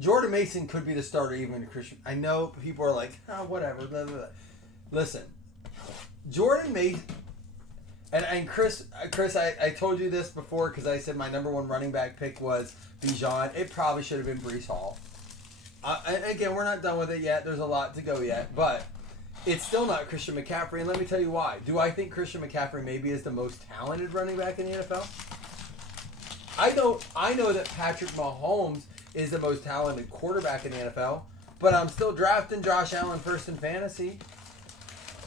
Jordan Mason could be the starter even in Christian. I know people are like, whatever. Blah, blah, blah. Listen, Jordan Mason and Chris, I told you this before because I said my number one running back pick was Bijan. It probably should have been Brees Hall. And again, we're not done with it yet. There's a lot to go yet, but it's still not Christian McCaffrey. And let me tell you why. Do I think Christian McCaffrey maybe is the most talented running back in the NFL? I know that Patrick Mahomes is the most talented quarterback in the NFL, but I'm still drafting Josh Allen first in fantasy.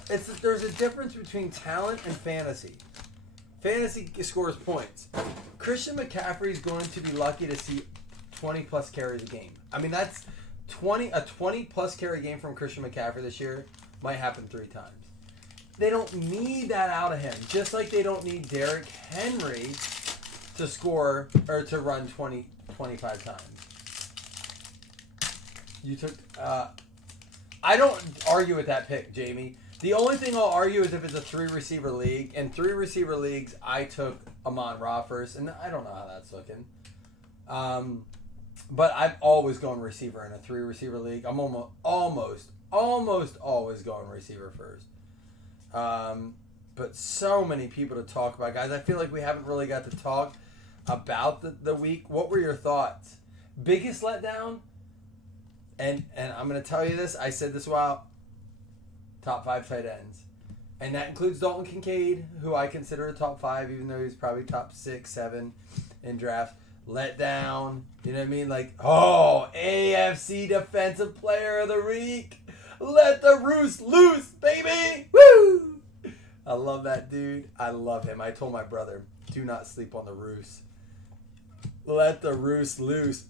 There's a difference between talent and fantasy. Fantasy scores points. Christian McCaffrey is going to be lucky to see 20 plus carries a game. I mean, that's a 20 plus carry game from Christian McCaffrey this year might happen 3 times. They don't need that out of him, just like they don't need Derrick Henry to score or to run 25 times. You took. I don't argue with that pick, Jamie. The only thing I'll argue is if it's a 3-receiver league. In 3-receiver leagues, I took Amon-Ra first, and I don't know how that's looking. But I'm always going receiver in a 3-receiver league. I'm almost always going receiver first. But so many people to talk about, guys. I feel like we haven't really got to talk about the week. What were your thoughts? Biggest letdown? And I'm going to tell you this. I said this while top 5 tight ends. And that includes Dalton Kincaid, who I consider a top 5, even though he's probably top 6, 7 in drafts. Letdown. You know what I mean? Like, AFC Defensive Player of the Week. Let the Roos loose, baby. Woo! I love that dude. I love him. I told my brother, do not sleep on the Roos. Let the Roos loose.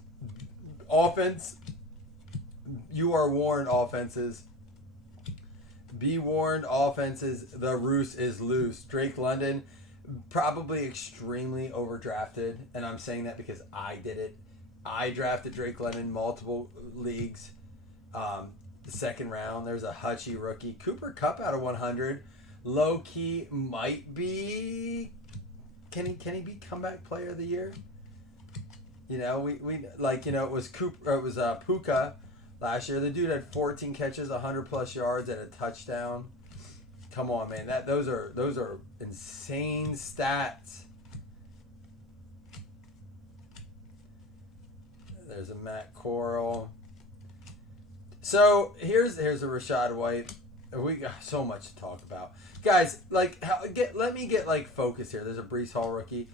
Offense. You are warned, offenses. Be warned, offenses. The Roos is loose. Drake London, probably extremely overdrafted. And I'm saying that because I did it. I drafted Drake London multiple leagues. The second round, there's a Hutchie rookie. Cooper Kupp out of 100. Low key might be. Can he be comeback player of the year? You know, we like, you know, it was Puka last year. The dude had 14 catches, 100 plus yards, and a touchdown. Come on, man. Those are insane stats. There's a Matt Corral. So here's a Rachaad White. We got so much to talk about, guys. Like, let me get like focused here. There's a Brees Hall rookie.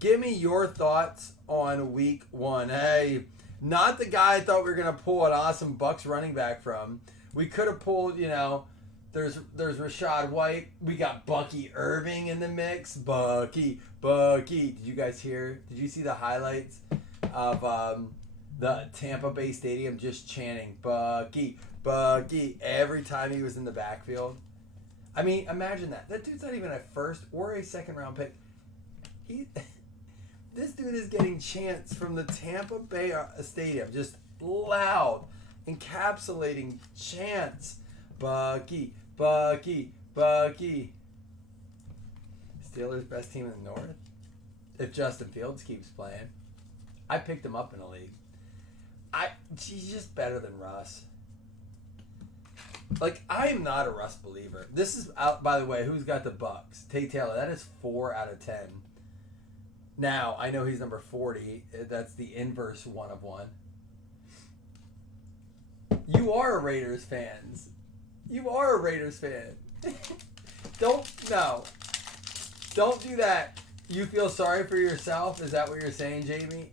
Give me your thoughts on week 1. Hey, not the guy I thought we were gonna pull an awesome Bucks running back from. We could have pulled, you know. There's Rachaad White. We got Bucky Irving in the mix. Bucky. Did you guys hear? Did you see the highlights of the Tampa Bay Stadium just chanting Bucky every time he was in the backfield? I mean, imagine that. That dude's not even a first or a second round pick. This dude is getting chants from the Tampa Bay Stadium, just loud, encapsulating chants. Bucky. Steelers best team in the North. If Justin Fields keeps playing. I picked him up in a league. He's just better than Russ. Like, I am not a Russ believer. This is, by the way, who's got the Bucks? Tate Taylor. That is 4 out of 10. Now, I know he's number 40. That's the inverse 1 of 1. You are a Raiders fan. Don't do that. You feel sorry for yourself? Is that what you're saying, Jamie?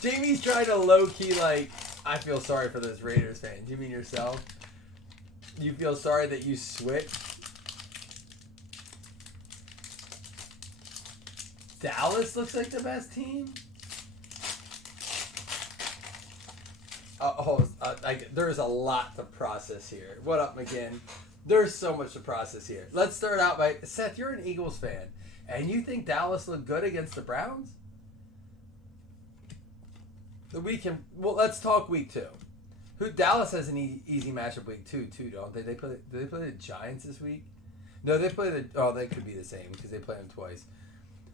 Jamie's trying to low-key, like, I feel sorry for those Raiders fans. You mean yourself? You feel sorry that you switched? Dallas looks like the best team? There's a lot to process here. What up, McGinn? There's so much to process here. Let's start out by, Seth, you're an Eagles fan, and you think Dallas looked good against the Browns? Let's talk week 2. Dallas has an easy matchup week 2 too, don't they? Do they play the Giants this week? No, they play they could be the same because they play them twice.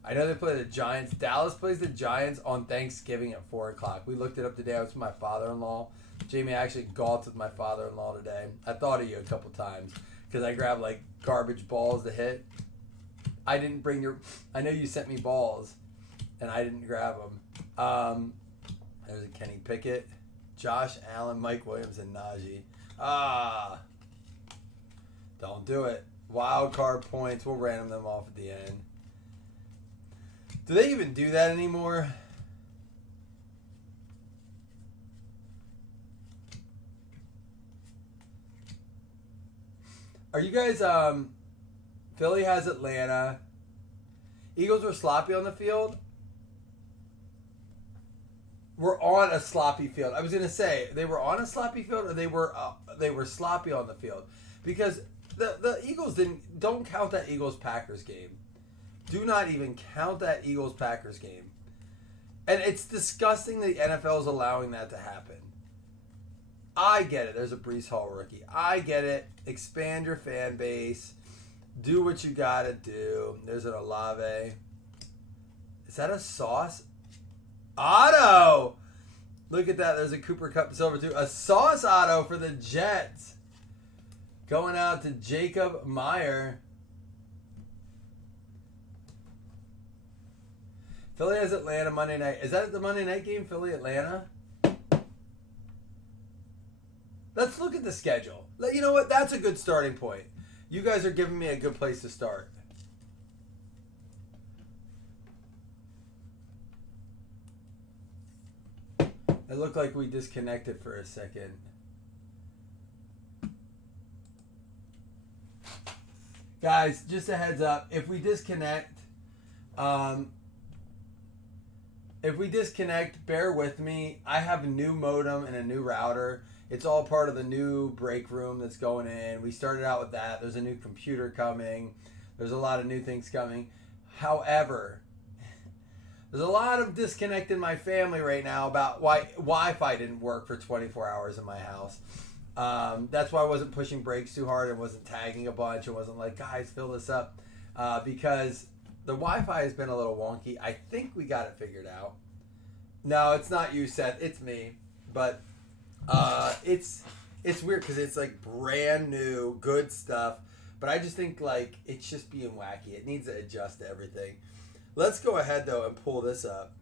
I know they play the Giants. Dallas plays the Giants on Thanksgiving at 4 o'clock. We looked it up today. I was with my father-in-law. Jamie, I actually golfed with my father-in-law today. I thought of you a couple times because I grabbed like garbage balls to hit. I didn't bring your. I know you sent me balls, and I didn't grab them. There's a Kenny Pickett, Josh Allen, Mike Williams, and Najee. Don't do it. Wild card points. We'll random them off at the end. Do they even do that anymore? Are you guys Philly has Atlanta. Eagles were sloppy on the field. We're on a sloppy field. I was gonna say they were on a sloppy field, or they were sloppy on the field, because the Eagles don't count that Eagles Packers game. Do not even count that Eagles Packers game, and it's disgusting the NFL is allowing that to happen. I get it. There's a Breece Hall rookie. I get it. Expand your fan base. Do what you gotta do. There's an Olave. Is that a Sauce? Auto! Look at that. There's a Cooper Kupp Silver too. A Sauce auto for the Jets. Going out to Jacob Meyer. Philly has Atlanta Monday night. Is that the Monday night game? Philly, Atlanta? Let's look at the schedule. You know what? That's a good starting point. You guys are giving me a good place to start. It looked like we disconnected for a second. Guys, just a heads up. If we disconnect, bear with me. I have a new modem and a new router. It's all part of the new break room that's going in. We started out with that. There's a new computer coming. There's a lot of new things coming. However, there's a lot of disconnect in my family right now about why Wi-Fi didn't work for 24 hours in my house. That's why I wasn't pushing brakes too hard and wasn't tagging a bunch and wasn't like, guys, fill this up. Because the Wi-Fi has been a little wonky. I think we got it figured out. No, it's not you, Seth. It's me. But it's weird because it's like brand new, good stuff. But I just think like it's just being wacky. It needs to adjust to everything. Let's go ahead though and pull this up.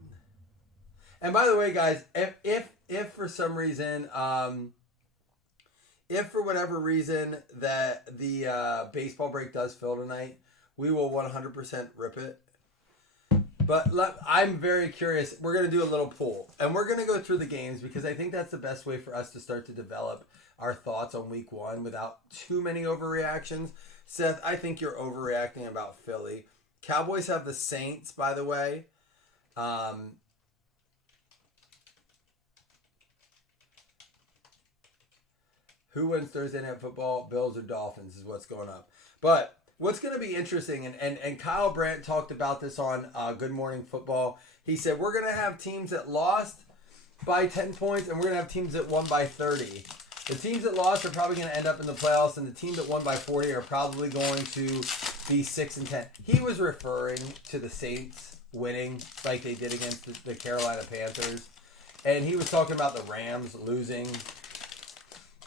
And by the way, guys, if for some reason, if for whatever reason that the baseball break does fill tonight, we will 100% rip it. But I'm very curious. We're going to do a little poll. And we're going to go through the games because I think that's the best way for us to start to develop our thoughts on week one without too many overreactions. Seth, I think you're overreacting about Philly. Cowboys have the Saints, by the way. Who wins Thursday Night Football? Bills or Dolphins is what's going up. But what's going to be interesting, and Kyle Brandt talked about this on Good Morning Football. He said, we're going to have teams that lost by 10 points, and we're going to have teams that won by 30. The teams that lost are probably going to end up in the playoffs, and the team that won by 40 are probably going to be 6-10. He was referring to the Saints winning like they did against the Carolina Panthers. And he was talking about the Rams losing.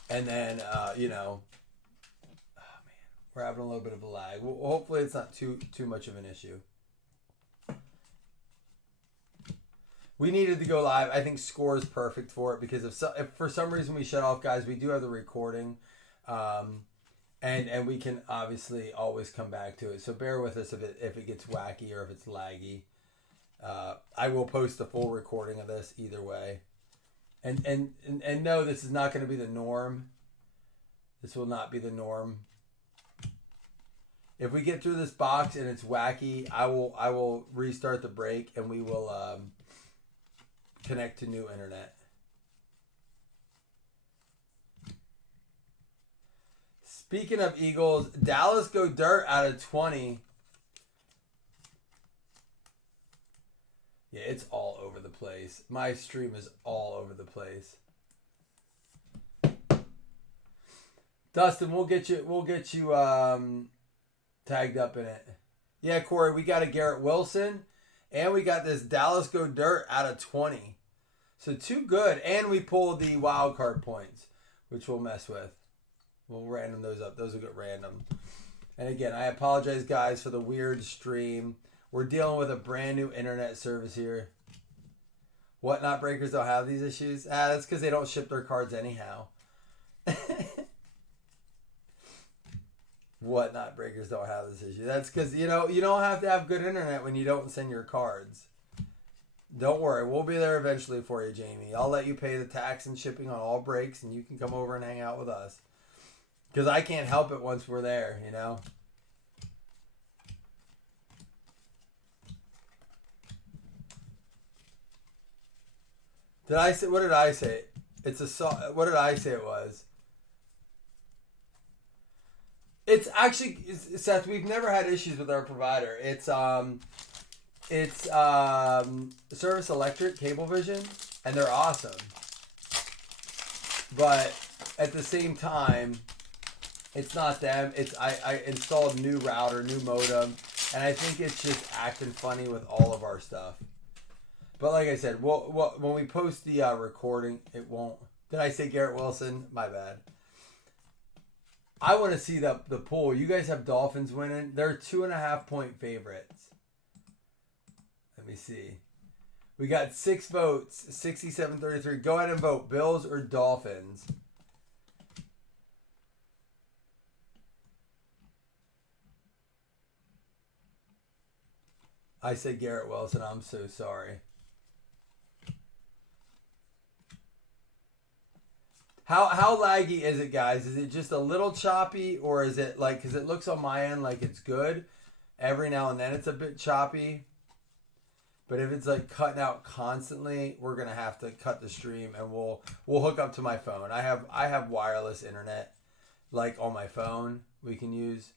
And then, we're having a little bit of a lag. Well, hopefully it's not too much of an issue. We needed to go live. I think Score is perfect for it because if for some reason we shut off, guys, we do have the recording. And we can obviously always come back to it. So bear with us if it gets wacky or if it's laggy. I will post the full recording of this either way. And no, this is not going to be the norm. This will not be the norm. If we get through this box and it's wacky, I will restart the break and we will connect to new internet. Speaking of Eagles, Dallas go dirt out of 20. Yeah, it's all over the place. My stream is all over the place. Dustin, we'll get you tagged up in it. Yeah, Corey, we got a Garrett Wilson, and we got this Dallas Go Dirt out of 20. So too good. And we pulled the wild card points, which we'll mess with. We'll random those up. Those will get random. And again, I apologize, guys, for the weird stream. We're dealing with a brand new internet service here. Whatnot breakers don't have these issues. That's because they don't ship their cards anyhow. Whatnot breakers don't have this issue. That's because, you don't have to have good internet when you don't send your cards. Don't worry. We'll be there eventually for you, Jamie. I'll let you pay the tax and shipping on all breaks, and you can come over and hang out with us. Because I can't help it once we're there, Did I say? What did I say? What did I say it was? It's actually, Seth. We've never had issues with our provider. It's Service Electric Cablevision, and they're awesome. But at the same time, it's not them. I installed new router, new modem, and I think it's just acting funny with all of our stuff. But like I said, when we post the recording, it won't. Did I say Garrett Wilson? My bad. I want to see the pool. You guys have Dolphins winning. They're 2.5-point favorites. Let me see. We got 6 votes, 67-33. Go ahead and vote. Bills or Dolphins? I said Garrett Wilson. I'm so sorry. How laggy is it, guys? Is it just a little choppy, or is it like, because it looks on my end like it's good. Every now and then it's a bit choppy. But if it's like cutting out constantly, we're gonna have to cut the stream, and we'll hook up to my phone. I have wireless internet, like on my phone we can use.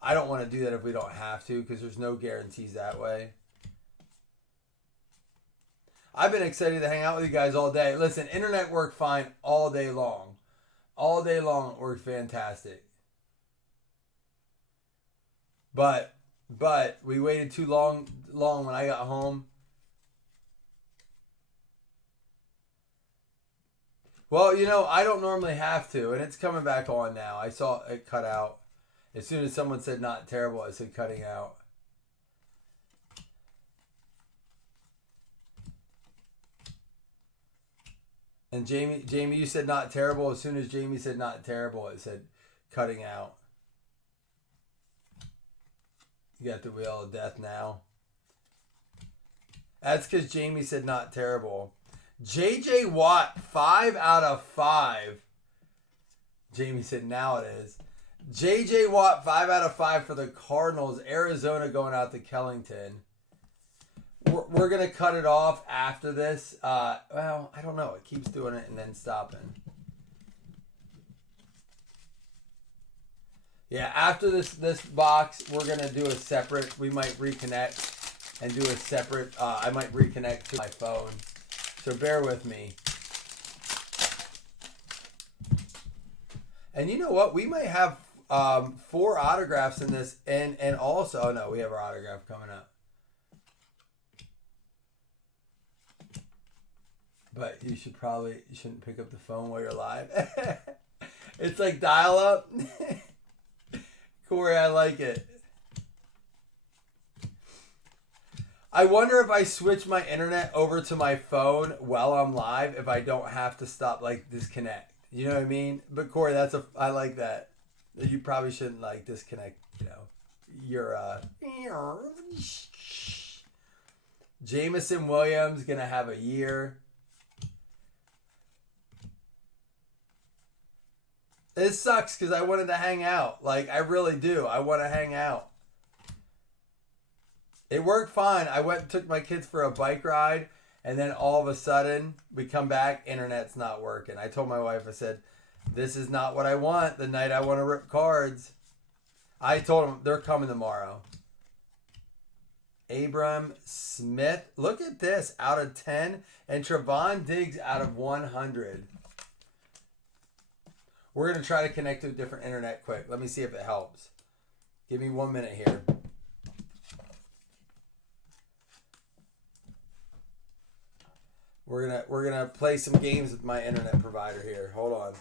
I don't want to do that if we don't have to, because there's no guarantees that way. I've been excited to hang out with you guys all day. Listen, internet worked fine all day long. All day long it worked fantastic. But we waited too long when I got home. Well, I don't normally have to, and it's coming back on now. I saw it cut out. As soon as someone said not terrible, I said cutting out. And Jamie, you said not terrible. As soon as Jamie said not terrible, it said cutting out. You got the wheel of death now. That's because Jamie said not terrible. J.J. Watt, 5 out of 5. Jamie said now it is. J.J. Watt, 5 out of 5 for the Cardinals. Arizona going out to Kellington. We're going to cut it off after this. Well, I don't know. It keeps doing it and then stopping. Yeah, after this box, we're going to do a separate. We might reconnect and do a separate. I might reconnect to my phone. So bear with me. And you know what? We might have 4 autographs in this. And also, oh no, we have our autograph coming up. But you shouldn't pick up the phone while you're live. It's like dial up. Corey, I like it. I wonder if I switch my internet over to my phone while I'm live, if I don't have to stop, like, disconnect. You know what I mean? But Corey, I like that. You probably shouldn't, like, disconnect, your, Jameson Williams gonna have a year. It sucks because I wanted to hang out. Like, I really do. I want to hang out. It worked fine. I went and took my kids for a bike ride, and then all of a sudden, we come back, internet's not working. I told my wife, I said, this is not what I want the night I want to rip cards. I told them they're coming tomorrow. Abram Smith. Look at this. Out of 10. And Trevon Diggs out of 100. We're going to try to connect to a different internet quick. Let me see if it helps. Give me 1 minute here. We're gonna play some games with my internet provider here. Hold on.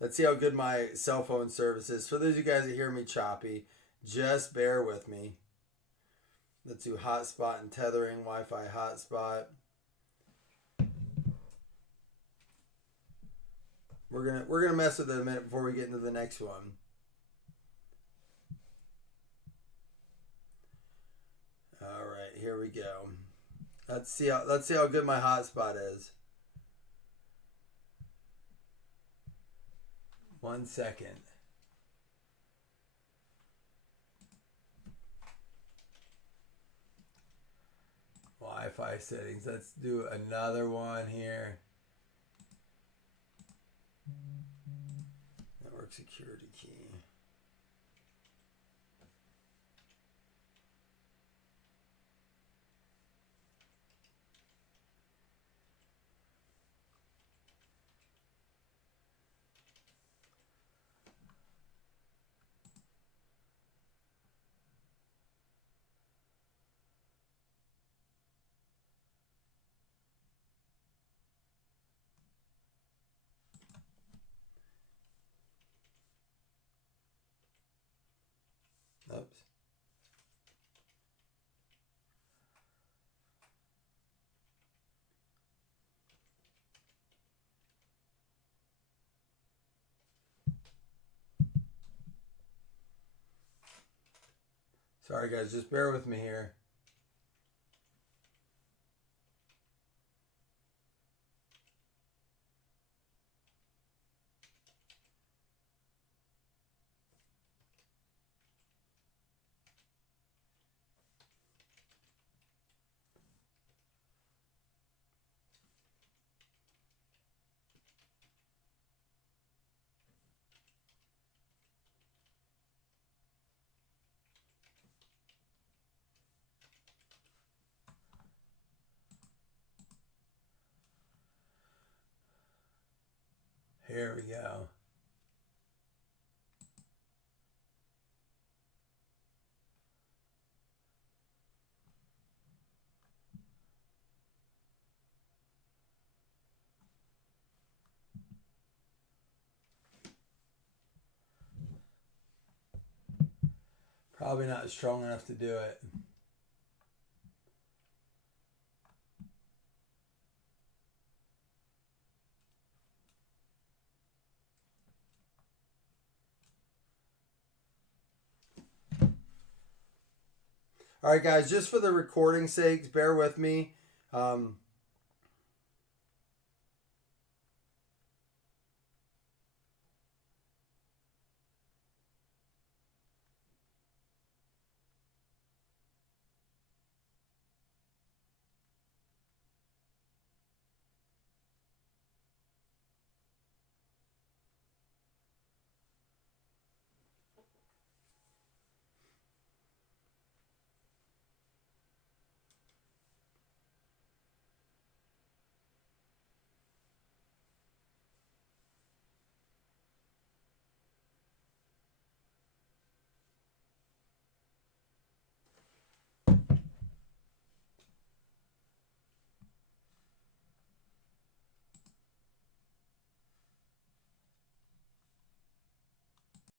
Let's see how good my cell phone service is. For those of you guys that hear me choppy, just bear with me. Let's do hotspot and tethering, Wi-Fi hotspot. We're gonna mess with it a minute before we get into the next one. All right, here we go. Let's see how good my hotspot is. 1 second. Wi-Fi settings. Let's do another one here. Network security key. Oops. Sorry guys, just bear with me here. Here we go. Probably not strong enough to do it. All right, guys, just for the recording sakes, bear with me.